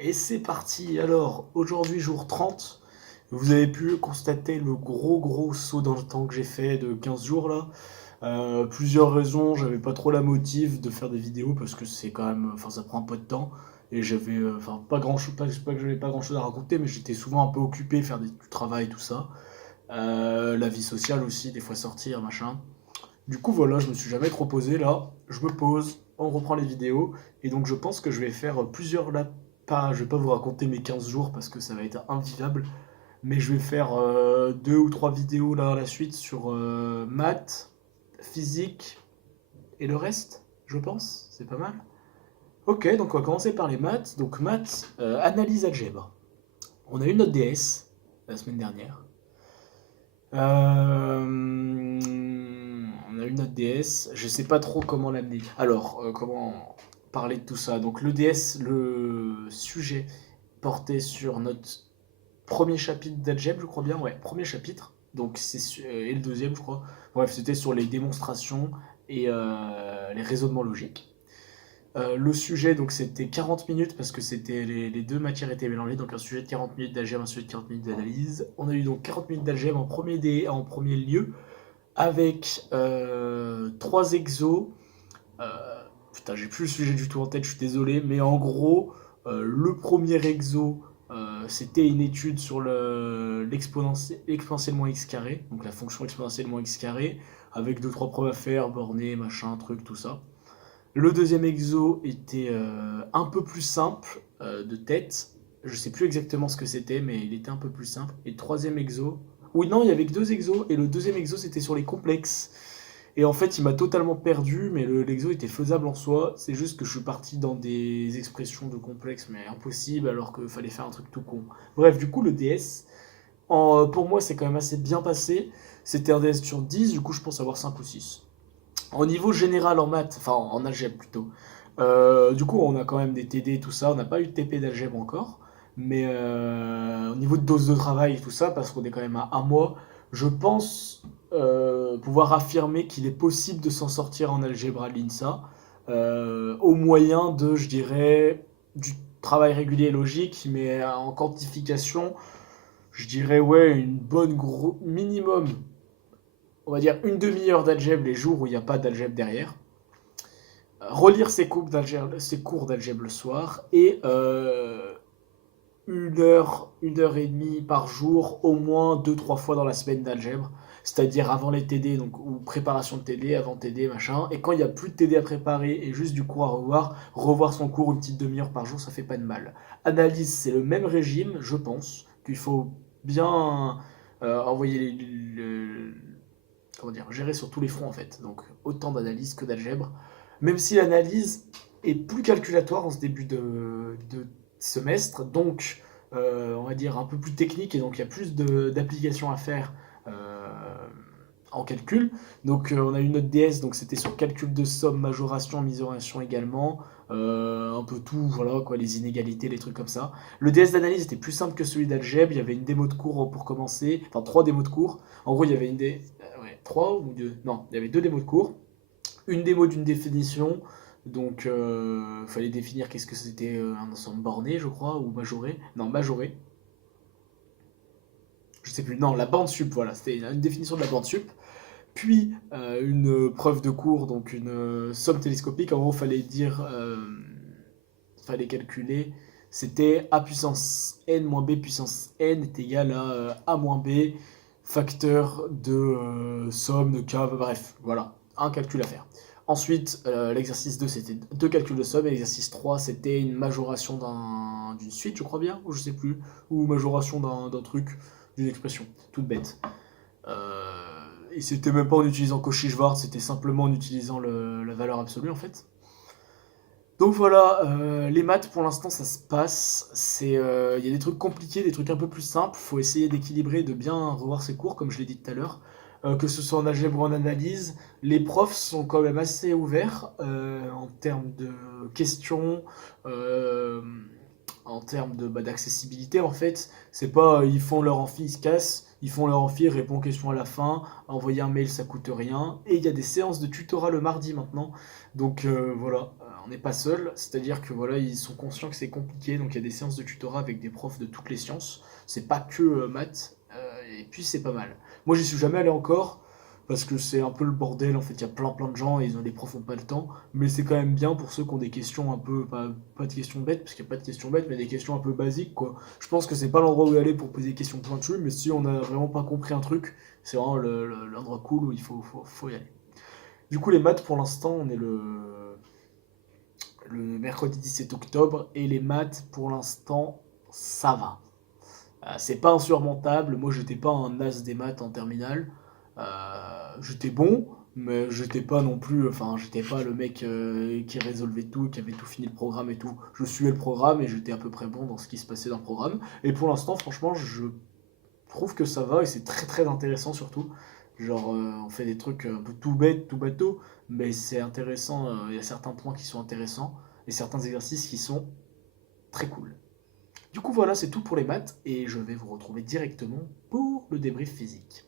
Et c'est parti. Alors, aujourd'hui, jour 30. Vous avez pu constater le gros saut dans le temps que j'ai fait de 15 jours là. Plusieurs raisons, j'avais pas trop la motive de faire des vidéos parce que c'est quand même, enfin ça prend un peu de temps et j'avais, enfin pas grand chose, pas que j'avais pas grand chose à raconter, mais j'étais souvent un peu occupé, faire du travail, tout ça. La vie sociale aussi, des fois sortir, machin. Du coup voilà, je me suis jamais trop posé là. Je me pose, on reprend les vidéos et donc je pense que je vais faire plusieurs là. Pas, je vais pas vous raconter mes 15 jours parce que ça va être invivable, mais je vais faire deux ou trois vidéos là à la suite sur maths, physique et le reste, je pense. C'est pas mal. Ok, donc on va commencer par les maths. Donc maths, analyse algèbre. On a eu notre DS la semaine dernière. On a eu notre DS. Je sais pas trop comment l'amener. Alors, comment parler de tout ça. Donc le DS, le sujet portait sur notre premier chapitre d'algèbre, je crois bien. Ouais, premier chapitre. Donc et le deuxième, je crois. Bref, c'était sur les démonstrations et les raisonnements logiques. Le sujet, donc c'était 40 minutes parce que c'était les deux matières étaient mélangées, donc un sujet de 40 minutes d'algèbre, un sujet de 40 minutes d'analyse. On a eu donc 40 minutes d'algèbre en premier lieu, avec trois exos. Euh, Putain, j'ai plus le sujet du tout en tête, je suis désolé, mais en gros, le premier exo, c'était une étude sur l'exponentielle moins x carré, donc la fonction exponentielle moins x carré, avec deux trois preuves à faire, bornées, machin, truc, tout ça. Le deuxième exo était un peu plus simple de tête. Je sais plus exactement ce que c'était, mais il était un peu plus simple. Et le troisième exo. Oui, non, il y avait que deux exos. Et le deuxième exo, c'était sur les complexes. Et en fait, il m'a totalement perdu, mais l'exo était faisable en soi. C'est juste que je suis parti dans des expressions de complexes, mais impossible, alors qu'il fallait faire un truc tout con. Bref, du coup, le DS, pour moi, c'est quand même assez bien passé. C'était un DS sur 10, du coup, je pense avoir 5 ou 6. Au niveau général en maths, enfin en algèbre plutôt, du coup on a quand même des TD, tout ça, on n'a pas eu de TP d'algèbre encore, mais au niveau de dose de travail et tout ça, parce qu'on est quand même à un mois, je pense pouvoir affirmer qu'il est possible de s'en sortir en algèbre à l'INSA, au moyen de, je dirais, du travail régulier et logique, mais en quantification, je dirais ouais, une bonne gros minimum, on va dire une demi-heure d'algèbre les jours où il n'y a pas d'algèbre derrière, relire ses cours d'algèbre le soir et une heure et demie par jour, au moins deux, trois fois dans la semaine d'algèbre, c'est-à-dire avant les TD, donc, ou préparation de TD, avant TD, machin, et quand il n'y a plus de TD à préparer et juste du cours à revoir son cours une petite demi-heure par jour, ça fait pas de mal. Analyse, c'est le même régime, je pense, qu'il faut bien envoyer comment dire, gérer sur tous les fronts en fait. Donc autant d'analyse que d'algèbre. Même si l'analyse est plus calculatoire en ce début de semestre, donc on va dire un peu plus technique et donc il y a plus d'applications à faire en calcul. Donc on a eu notre DS, donc c'était sur calcul de somme, majoration, misoration également. Un peu tout, voilà quoi, les inégalités, les trucs comme ça. Le DS d'analyse était plus simple que celui d'algèbre. Il y avait une démo de cours pour commencer, enfin trois démos de cours. En gros, il y avait ouais, trois ou deux. Non, il y avait deux démos de cours. Une démo d'une définition. Donc, il fallait définir qu'est-ce que c'était un ensemble borné, je crois, ou majoré. Non, majoré. Je sais plus. Non, la bande sup, voilà. C'était une définition de la bande sup. Puis, une preuve de cours, donc une somme télescopique. En gros, fallait calculer. C'était a puissance n moins b puissance n est égal à a moins b facteur de somme de k, bref, voilà, un calcul à faire. Ensuite, l'exercice 2, c'était deux calculs de somme, et l'exercice 3, c'était une majoration d'une suite, je crois bien, ou je sais plus, ou majoration d'un truc, d'une expression, toute bête. Et c'était même pas en utilisant Cauchy-Schwarz, c'était simplement en utilisant la valeur absolue en fait. Donc voilà, les maths pour l'instant ça se passe. Il y a des trucs compliqués, des trucs un peu plus simples. Faut essayer d'équilibrer, de bien revoir ses cours, comme je l'ai dit tout à l'heure. Que ce soit en algèbre ou en analyse, les profs sont quand même assez ouverts en termes de questions, euh, en termes d'accessibilité en fait. C'est pas ils font leur amphi, ils se cassent, ils font leur amphi, répondent aux questions à la fin, envoyer un mail ça coûte rien. Et il y a des séances de tutorat le mardi maintenant. Donc voilà, on n'est pas seul, c'est-à-dire que voilà, ils sont conscients que c'est compliqué, donc il y a des séances de tutorat avec des profs de toutes les sciences, c'est pas que maths, et puis c'est pas mal. Moi j'y suis jamais allé encore, parce que c'est un peu le bordel, en fait il y a plein de gens, et les profs ont pas le temps, mais c'est quand même bien pour ceux qui ont des questions un peu, pas de questions bêtes, parce qu'il n'y a pas de questions bêtes, mais des questions un peu basiques quoi. Je pense que c'est pas l'endroit où aller pour poser des questions pointues, mais si on a vraiment pas compris un truc, c'est vraiment l'endroit cool où il faut y aller. Du coup les maths pour l'instant on est le mercredi 17 octobre, et les maths, pour l'instant, ça va. C'est pas insurmontable, moi j'étais pas un as des maths en terminale. J'étais bon, mais j'étais pas non plus, enfin j'étais pas le mec qui résolvait tout, qui avait tout fini le programme et tout. Je suivais le programme et j'étais à peu près bon dans ce qui se passait dans le programme. Et pour l'instant, franchement, je trouve que ça va et c'est très intéressant surtout. Genre, on fait des trucs un peu tout bêtes, tout bateau, mais c'est intéressant. Il y a certains points qui sont intéressants et certains exercices qui sont très cool. Du coup, voilà, c'est tout pour les maths et je vais vous retrouver directement pour le débrief physique.